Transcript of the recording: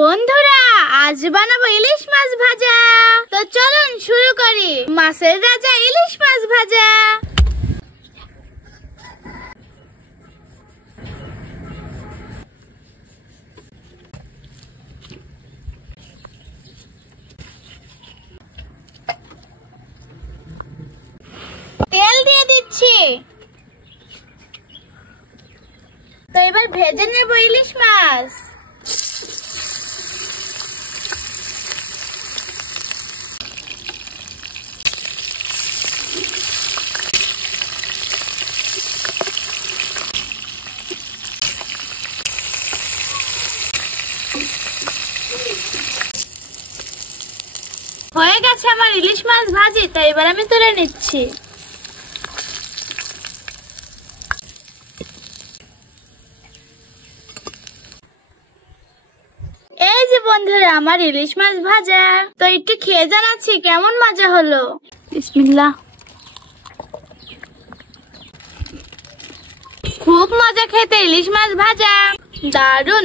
বন্ধুরা, আজ বানাবো ইলিশ মাছ ভাজা। তো চলুন শুরু করি। মাছের রাজা ইলিশ মাছ ভাজা। তেল দিয়ে দিচ্ছি। তো এবার ভেজে নেব ইলিশ মাছ। হয়ে গেছে আমার ইলিশ মাছ ভাজি। তো এবার আমি তুলে নিচ্ছি। এই যে বন্ধুরা, আমার ইলিশ মাছ ভাজা। তো একটু খেয়ে জানাচ্ছি কেমন মজা হলো। বিসমিল্লাহ। খুব মজা খেতে ইলিশ মাছ ভাজা, দারুন।